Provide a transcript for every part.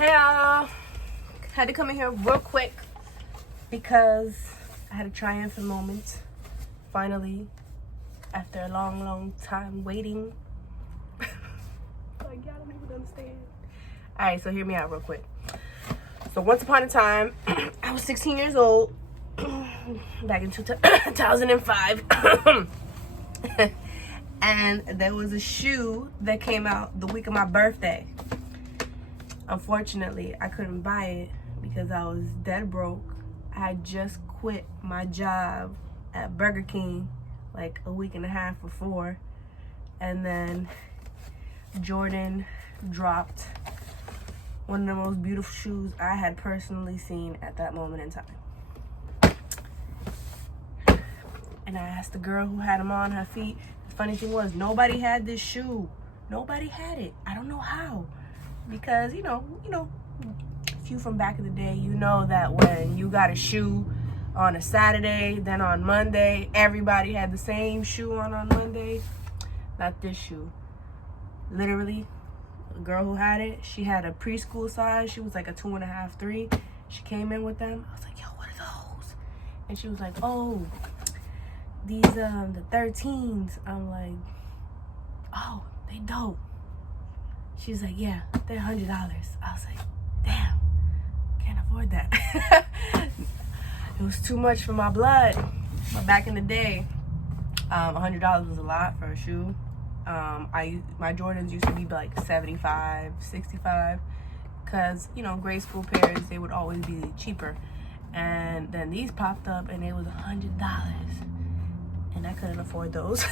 Hey y'all, had to come in here real quick because I had a triumphant moment. Finally, after a long time waiting. Like, y'all don't even understand. Alright, so hear me out real quick. So once upon a time, I was 16 years old, back in 2005. And there was a shoe that came out the week of my birthday. Unfortunately, I couldn't buy it because I was dead broke. I had just quit my job at Burger King like a week and a half before. And then Jordan dropped one of the most beautiful shoes I had personally seen at that moment in time. And I asked the girl who had them on her feet. The funny thing was, nobody had this shoe. Nobody had it. I don't know how. Because, you know, if you from back in the day, you know that when you got a shoe on a Saturday, then on Monday, everybody had the same shoe on Monday. Not this shoe. Literally, the girl who had it, she had a preschool size. She was like a 2.5, 3. She came in with them. I was like, yo, what are those? And she was like, oh, these, the 13s. I'm like, oh, they dope. She's like, yeah, they're $100. I was like, damn, can't afford that. It was too much for my blood. But back in the day, $100 was a lot for a shoe. My Jordans used to be like 75, 65, because, you know, grade school pairs, they would always be cheaper. And then these popped up and it was $100. And I couldn't afford those.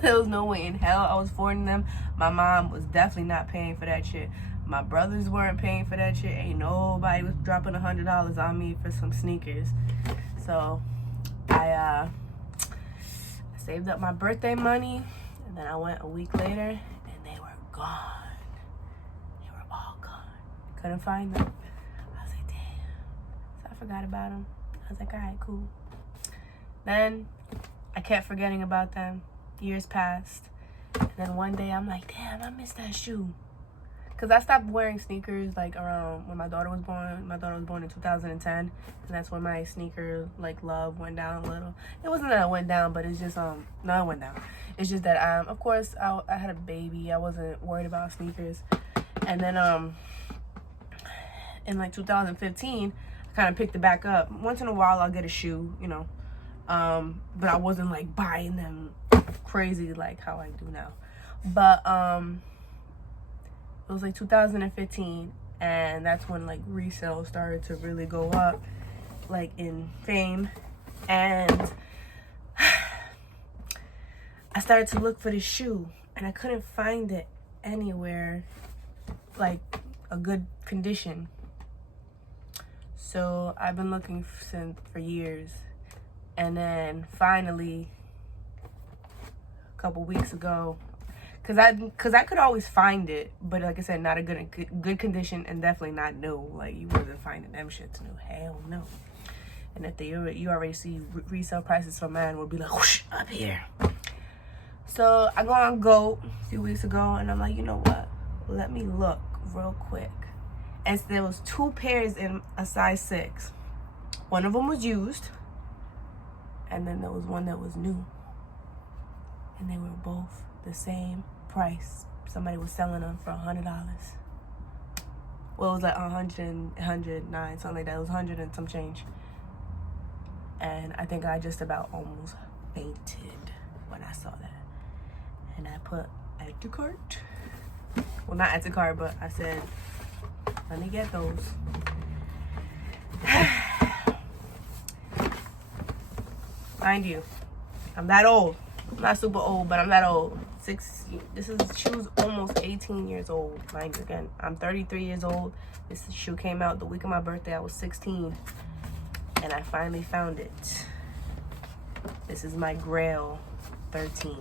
There was no way in hell I was affording them. My mom was definitely not paying for that shit. My brothers weren't paying for that shit. Ain't nobody was dropping $100 on me for some sneakers. So I saved up my birthday money, and then I went a week later, and they were gone. They were all gone. Couldn't find them. I was like, damn. So I forgot about them. I was like, all right, cool. Then I kept forgetting about them. Years passed. And then one day I'm like, damn, I missed that shoe. Because I stopped wearing sneakers like around when my daughter was born. My daughter was born in 2010. And that's when my sneaker like love went down a little. It wasn't that it went down, but it's just, no, it went down. It's just that, of course, I had a baby. I wasn't worried about sneakers. And then in like 2015, I kind of picked it back up. Once in a while, I'll get a shoe, you know. But I wasn't like buying them crazy like how I do now. But it was like 2015, and that's when like resale started to really go up, like in fame. And I started to look for this shoe, and I couldn't find it anywhere like a good condition. So I've been looking for years. And then finally, a couple weeks ago, cause I could always find it, but like I said, not a good condition, and definitely not new. Like, you wasn't finding them shits new. Hell no. And if you already see resale prices for mine will be like whoosh, up here. So I go on GOAT a few weeks ago, and I'm like, you know what? Let me look real quick. And so there was 2 pairs in a size 6. One of them was used. And then there was one that was new. And they were both the same price. Somebody was selling them for $100. Well, it was like 109, something like that. It was 100 and some change. And I think I just about almost fainted when I saw that. And I put add to cart. Well, not add to cart, but I said, let me get those. Mind you, I'm that old. I'm not super old, but I'm that old. She was almost 18 years old. Mind you, again, I'm 33 years old. This shoe came out the week of my birthday. I was 16, and I finally found it. This is my Grail 13.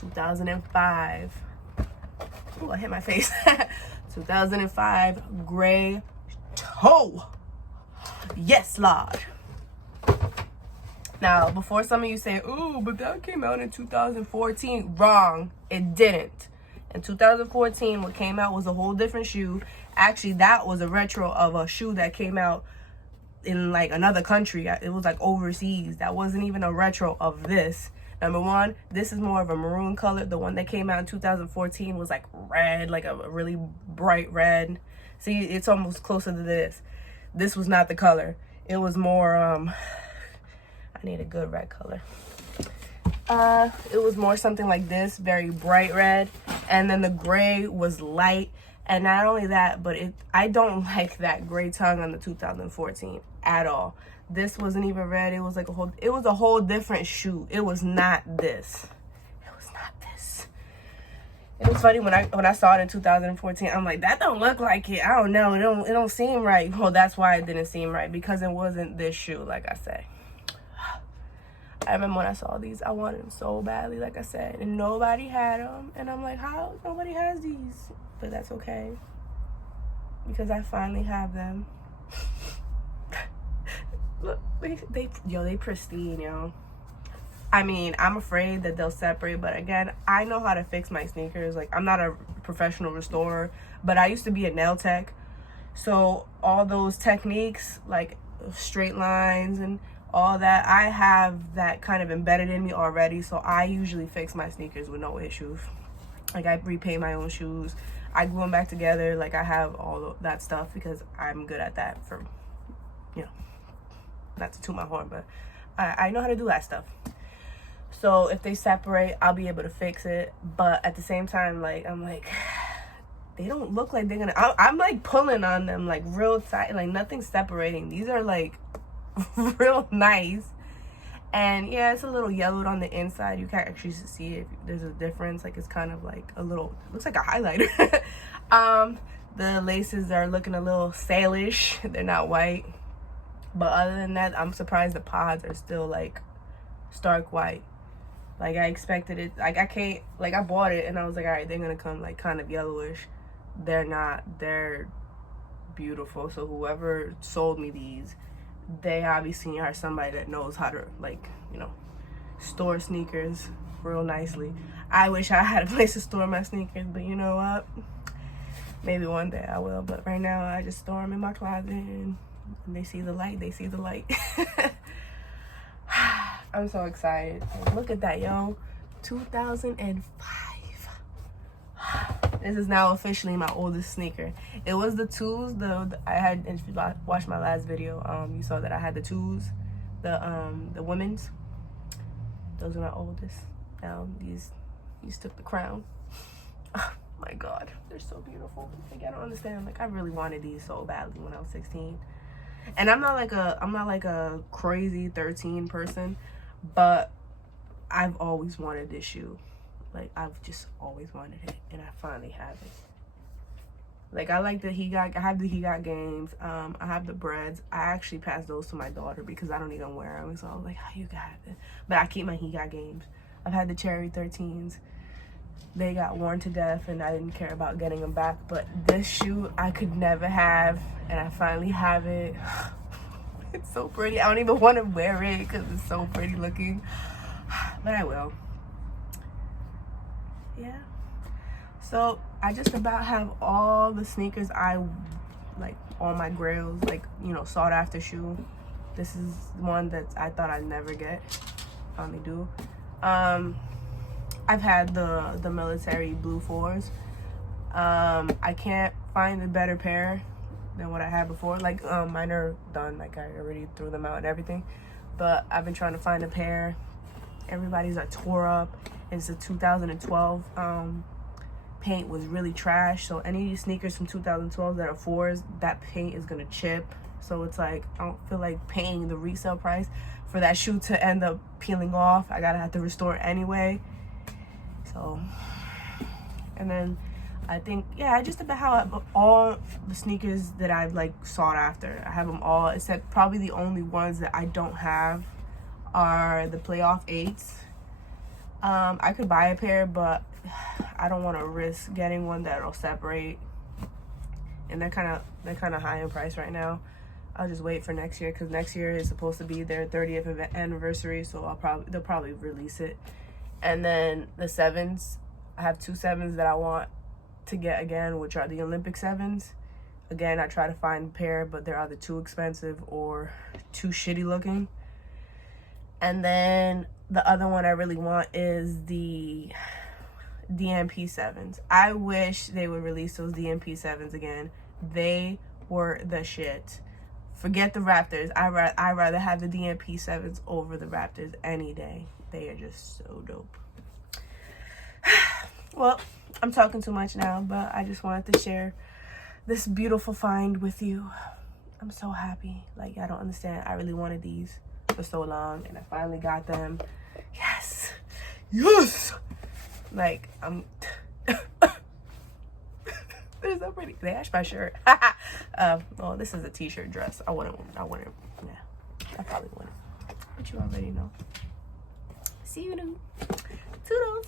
2005. Oh, I hit my face. 2005 gray toe. Yes, Lord. Now, before some of you say, oh, but that came out in 2014. Wrong. It didn't. In 2014, what came out was a whole different shoe. Actually, that was a retro of a shoe that came out in like another country. It was like overseas. That wasn't even a retro of this. Number one, this is more of a maroon color. The one that came out in 2014 was like red, like a really bright red. See, it's almost closer to this. This was not the color. It was more, I need a good red color. It was more something like this, very bright red. And then the gray was light. And not only that, but I don't like that gray tongue on the 2014 at all. This wasn't even red. It was like a whole different shoe. It was not this. It was not this. It was funny when I saw it in 2014. I'm like, that don't look like it. I don't know. It don't seem right. Well, that's why it didn't seem right, because it wasn't this shoe, like I say. I remember when I saw these, I wanted them so badly, like I said, and nobody had them. And I'm like, how nobody has these? But that's okay, because I finally have them. Look, they pristine, yo. I mean, I'm afraid that they'll separate, but again, I know how to fix my sneakers. Like, I'm not a professional restorer, but I used to be a nail tech. So all those techniques, like straight lines and all that, I have that kind of embedded in me already. So I usually fix my sneakers with no issues. Like, I repaint my own shoes. I glue them back together. Like, I have all of that stuff because I'm good at that, for, you know, not to toot my horn, but I know how to do that stuff. So if they separate, I'll be able to fix it. But at the same time, like, I'm like, they don't look like they're gonna, I'm like pulling on them like real tight, like nothing's separating. These are like real nice. And yeah, it's a little yellowed on the inside. You can't actually see if there's a difference. Like, it's kind of like a little, looks like a highlighter. The laces are looking a little sailish. They're not white. But other than that, I'm surprised the pods are still like stark white. Like, I expected it. Like, I bought it and I was like, all right, they're gonna come like kind of yellowish. They're not. They're beautiful. So whoever sold me these, they obviously are somebody that knows how to, like, you know, store sneakers real nicely. I wish I had a place to store my sneakers, but you know what? Maybe one day I will. But right now, I just store them in my closet, and when they see the light, they see the light. I'm so excited. Look at that, yo. 2005. This is now officially my oldest sneaker. It was the twos. I had, if you watched my last video, you saw that I had the twos, the women's. Those are my oldest. Now these took the crown. Oh my God, they're so beautiful. Like, I don't understand. Like, I really wanted these so badly when I was 16. And I'm not like a crazy 13 person, but I've always wanted this shoe. Like, I've just always wanted it, and I finally have it. Like, I have the He Got Games. I have the Breads. I actually passed those to my daughter because I don't even wear them. So I was like, oh, you got it. But I keep my He Got Games. I've had the Cherry 13s. They got worn to death, and I didn't care about getting them back. But this shoe I could never have, and I finally have it. It's so pretty. I don't even want to wear it because it's so pretty looking. But I will. Yeah. So I just about have all the sneakers I like on my grails, like, you know, sought after shoe. This is one that I thought I'd never get. Finally do. I've had the military blue 4s. I can't find a better pair than what I had before. Like, mine are done. Like, I already threw them out and everything. But I've been trying to find a pair. Everybody's are tore up. It's a 2012. Paint was really trash. So any of these sneakers from 2012 that are 4s, that paint is gonna chip. So it's like, I don't feel like paying the resale price for that shoe to end up peeling off. I gotta have to restore it anyway. So, and then I think, yeah, I just about have all the sneakers that I've like sought after. I have them all, except probably the only ones that I don't have are the Playoff 8s. I could buy a pair, but I don't want to risk getting one that'll separate. And they're kind of high in price right now. I'll just wait for next year, because next year is supposed to be their 30th anniversary, so they'll probably release it. And then the 7s, I have 2 7s that I want to get again, which are the Olympic 7s. Again, I try to find a pair, but they're either too expensive or too shitty looking. And then the other one I really want is the DMP 7s. I wish they would release those DMP 7s again. They were the shit. Forget the Raptors. I'd rather have the DMP 7s over the Raptors any day. They are just so dope. Well, I'm talking too much now, but I just wanted to share this beautiful find with you. I'm so happy. Like, I don't understand. I really wanted these for so long, and I finally got them. Yes. Yes. Like, I'm... They're so pretty. They match my shirt. Well, this is a t-shirt dress. I wouldn't, yeah. I probably wouldn't. But you already know. See you, dude. Toodles.